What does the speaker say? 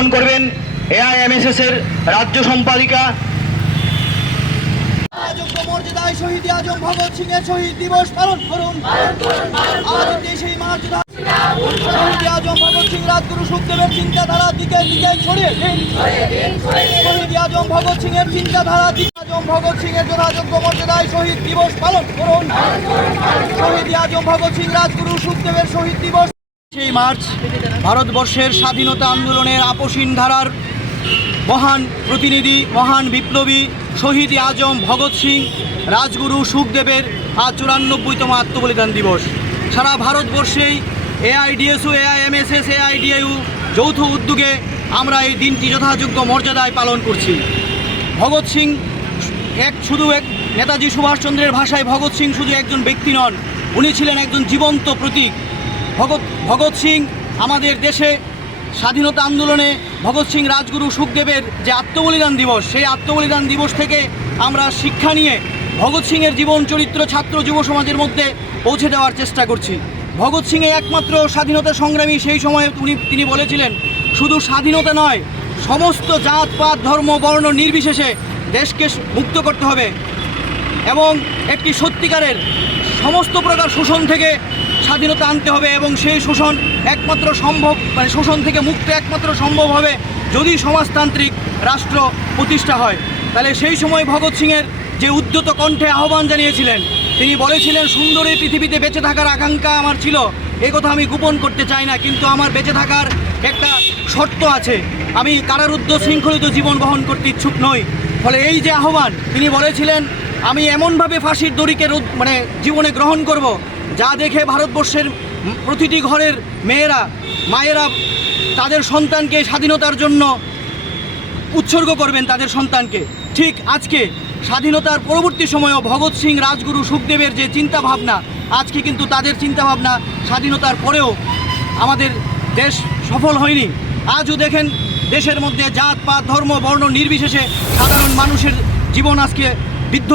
জ্ঞাপন করবেন এআইএমএসএস এর রাজ্য সম্পাদিকা। শহীদ ভগৎ সিং এর শহীদ দিবস পালন করুন। আজম সিং শহীদ আজম চিন্তাধারা ভগৎ সিং এর শহীদ দিবস পালন করুন। শহীদ আজম ভগৎ সিং রাজগুরু সুখদেবের শহীদ দিবস সেই মার্চ ভারতবর্ষের স্বাধীনতা আন্দোলনের আপসীন ধারার মহান প্রতিনিধি, মহান বিপ্লবী শহীদ আজম ভগৎ সিং, রাজগুরু সুখদেবের আজ চুরানব্বইতম আত্মবলিদান দিবস। সারা ভারতবর্ষেই এআইডিএসও, এআইএমএসএস এআইডিআইউ যৌথ উদ্যোগে আমরা এই দিনটি যথাযোগ্য মর্যাদায় পালন করছি। ভগৎ সিং এক শুধু এক নেতাজি সুভাষচন্দ্রের ভাষায় ভগৎ সিং শুধু একজন ব্যক্তি নন, উনি ছিলেন একজন জীবন্ত প্রতীক। ভগৎ ভগৎ সিং আমাদের দেশে স্বাধীনতা আন্দোলনে ভগৎ সিং রাজগুরু সুখদেবের যে আত্মবলিদান দিবস, সেই আত্মবলিদান দিবস থেকে আমরা শিক্ষা নিয়ে ভগৎ সিংয়ের জীবন চরিত্র ছাত্র যুব সমাজের মধ্যে পৌঁছে দেওয়ার চেষ্টা করছি। ভগৎ সিংয়ে একমাত্র স্বাধীনতা সংগ্রামী সেই সময়ে উনি, তিনি বলেছিলেন, শুধু স্বাধীনতা নয়, সমস্ত জাত, পাত, ধর্ম, বর্ণ নির্বিশেষে দেশকে মুক্ত করতে হবে এবং একটি সত্যিকারের সমস্ত প্রকার শোষণ থেকে স্বাধীনতা আনতে হবে এবং সেই শোষণ একমাত্র সম্ভব মানে শোষণ থেকে মুক্ত একমাত্র সম্ভব হবে যদি সমাজতান্ত্রিক রাষ্ট্র প্রতিষ্ঠা হয়। তাহলে সেই সময় ভগৎ সিংয়ের যে উদ্যত কণ্ঠে আহ্বান জানিয়েছিলেন, তিনি বলেছিলেন, সুন্দর এই পৃথিবীতে বেঁচে থাকার আকাঙ্ক্ষা আমার ছিল। এ কথা আমি গোপন করতে চাই না, কিন্তু আমার বেঁচে থাকার একটা শর্ত আছে। আমি কারারুদ্ধ, শৃঙ্খলিত জীবন বহন করতে ইচ্ছুক নই। ফলে এই যে আহ্বান, তিনি বলেছিলেন, আমি এমনভাবে ফাঁসির দড়িকে মানে জীবনে গ্রহণ করব যা দেখে ভারতবর্ষের প্রতিটি ঘরের মেয়েরা, মায়েরা তাদের সন্তানকে স্বাধীনতার জন্য উৎসর্গ করবেন তাদের সন্তানকে। ঠিক আজকে স্বাধীনতার পরবর্তী সময়েও ভগৎ সিং, রাজগুরু সুখদেবের যে চিন্তা ভাবনা আজকে কিন্তু তাদের চিন্তা ভাবনা স্বাধীনতার পরেও আমাদের দেশ সফল হয়নি। আজও দেখেন দেশের মধ্যে জাত, পাত, ধর্ম, বর্ণ নির্বিশেষে সাধারণ মানুষের জীবন আজকে বিদ্ধ